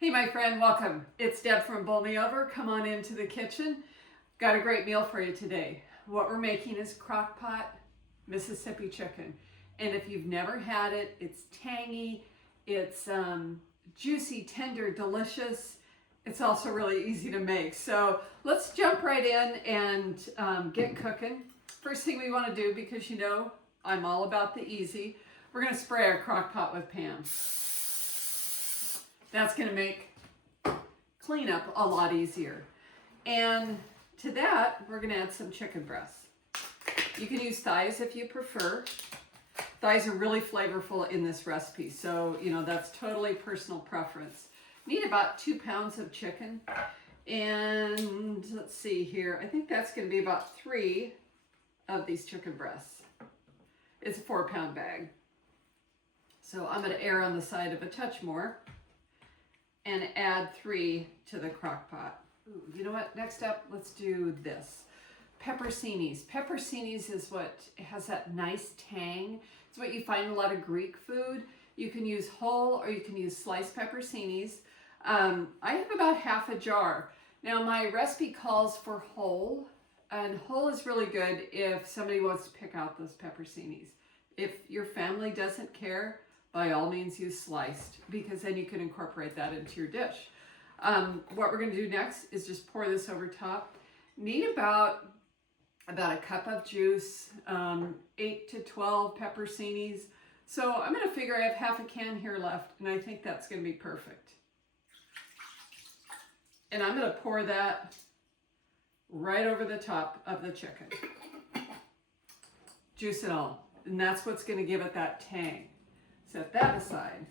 Hey my friend, welcome. It's Deb from Bowl Me Over. Come on into the kitchen. Got a great meal for you today. What we're making is Crock Pot Mississippi Chicken. And if you've never had it, it's tangy, it's juicy, tender, delicious. It's also really easy to make. So let's jump right in and get cooking. First thing we want to do, because you know I'm all about the easy, we're going to spray our crock pot with Pam. That's going to make cleanup a lot easier. And to that, we're going to add some chicken breasts. You can use thighs if you prefer. Thighs are really flavorful in this recipe, so you know that's totally personal preference. Need about 2 pounds of chicken, and let's see here. I think that's going to be about 3 of these chicken breasts. It's a 4-pound bag, so I'm going to err on the side of a touch more and add 3 to the crock pot. Ooh, you know what? Next up, let's do this. Pepperoncinis. Pepperoncinis is what has that nice tang. It's what you find in a lot of Greek food. You can use whole or you can use sliced pepperoncinis. I have about half a jar. Now my recipe calls for whole, and whole is really good if somebody wants to pick out those pepperoncinis. If your family doesn't care, by all means use sliced, because then you can incorporate that into your dish. What we're going to do next is just pour this over top. Need about a cup of juice, 8 to 12 pepperoncinis. So I'm going to figure I have half a can here left, and I think that's going to be perfect. And I'm going to pour that right over the top of the chicken. Juice and all. And that's what's going to give it that tang. Set that aside.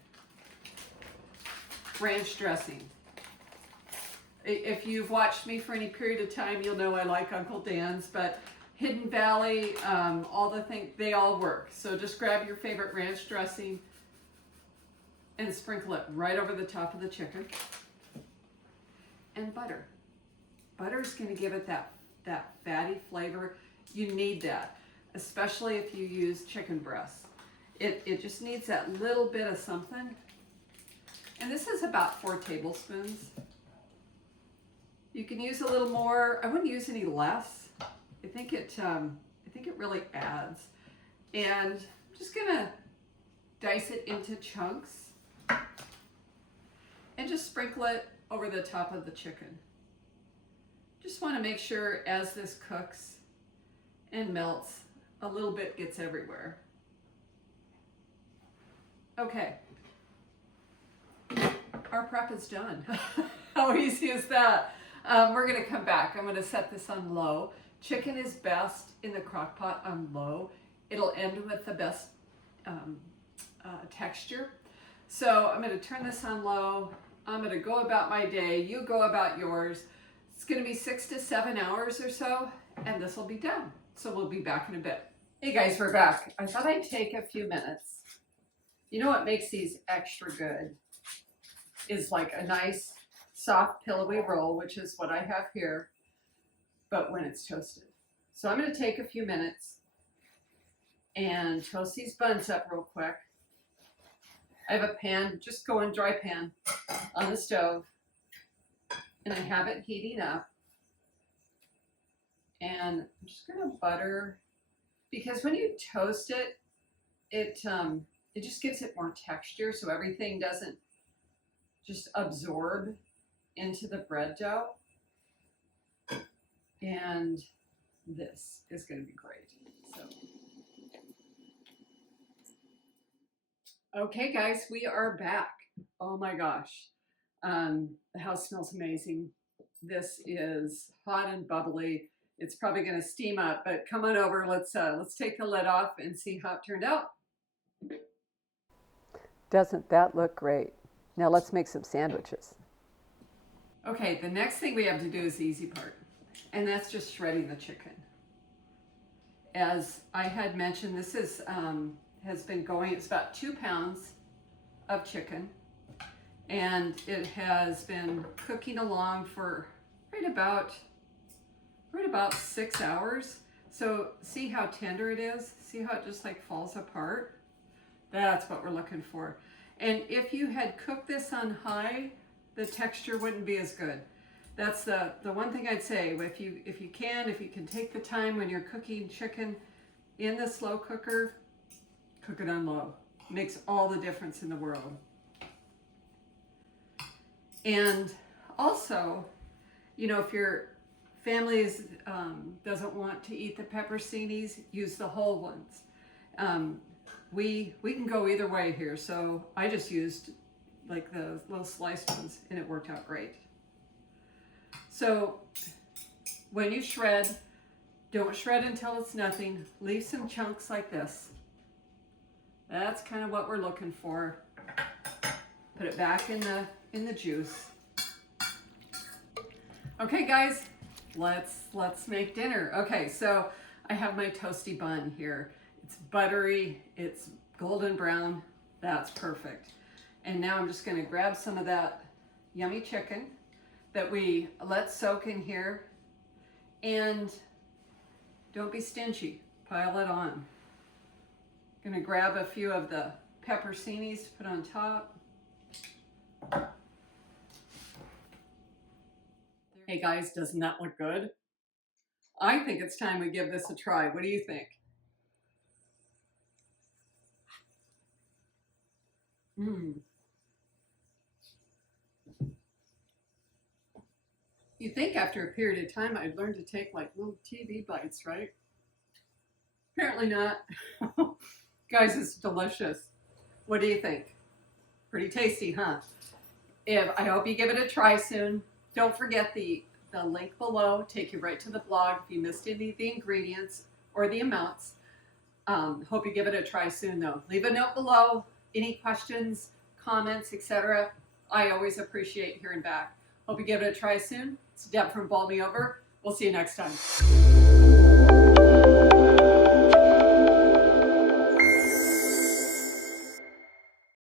Ranch dressing. If you've watched me for any period of time, you'll know I like Uncle Dan's, but Hidden Valley, all the things, they all work. So just grab your favorite ranch dressing and sprinkle it right over the top of the chicken. And butter. Butter is going to give it that fatty flavor. You need that, especially if you use chicken breasts. It just needs that little bit of something. And this is about 4 tablespoons. You can use a little more. I wouldn't use any less. I think it really adds. And I'm just gonna dice it into chunks and just sprinkle it over the top of the chicken. Just want to make sure as this cooks and melts, a little bit gets everywhere. Okay, our prep is done. How easy is that? We're gonna come back. I'm gonna set this on low. Chicken is best in the crock pot on low. It'll end with the best texture. So I'm gonna turn this on low. I'm gonna go about my day. You go about yours. It's gonna be 6 to 7 hours or so, and this will be done. So we'll be back in a bit. Hey guys, we're back. I thought I'd take a few minutes. You know what makes these extra good is like a nice soft pillowy roll, which is what I have here, but when it's toasted. So I'm going to take a few minutes and toast these buns up real quick. I have a pan, just go in dry pan on the stove, and I have it heating up. And I'm just going to butter, because when you toast it, it just gives it more texture, so everything doesn't just absorb into the bread dough. And this is going to be great. So, okay, guys, we are back. Oh my gosh, the house smells amazing. This is hot and bubbly. It's probably going to steam up, but come on over. Let's take the lid off and see how it turned out. Doesn't that look great? Now let's make some sandwiches. Okay, the next thing we have to do is the easy part, and that's just shredding the chicken. As I had mentioned, this is has been going, it's about 2 pounds of chicken, and it has been cooking along for right about 6 hours. So see how tender it is? See how it just like falls apart? That's what we're looking for. And if you had cooked this on high, the texture wouldn't be as good. That's the one thing I'd say. If you can take the time when you're cooking chicken in the slow cooker, cook it on low. Makes all the difference in the world. And also, you know, if your family doesn't want to eat the pepperoncinis, use the whole ones. We can go either way here, so I just used like the little sliced ones, and it worked out great. So when you shred, don't shred until it's nothing. Leave some chunks like this. That's kind of what we're looking for. Put it back in the juice. Okay, guys, let's make dinner. Okay, so I have my toasty bun here. It's buttery, it's golden brown. That's perfect. And now I'm just going to grab some of that yummy chicken that we let soak in here, and don't be stingy. Pile it on. I'm going to grab a few of the pepperoncinis to put on top. Hey guys, doesn't that look good? I think it's time we give this a try. What do you think? You'd think after a period of time I'd learn to take like little TV bites, right? Apparently not. Guys, it's delicious. What do you think? Pretty tasty, huh? I hope you give it a try soon. Don't forget the link below. Take you right to the blog if you missed any of the ingredients or the amounts. Hope you give it a try soon though. Leave a note below. Any questions, comments, etc. I always appreciate hearing back. Hope you give it a try soon. It's Deb from Bowl Me Over. We'll see you next time.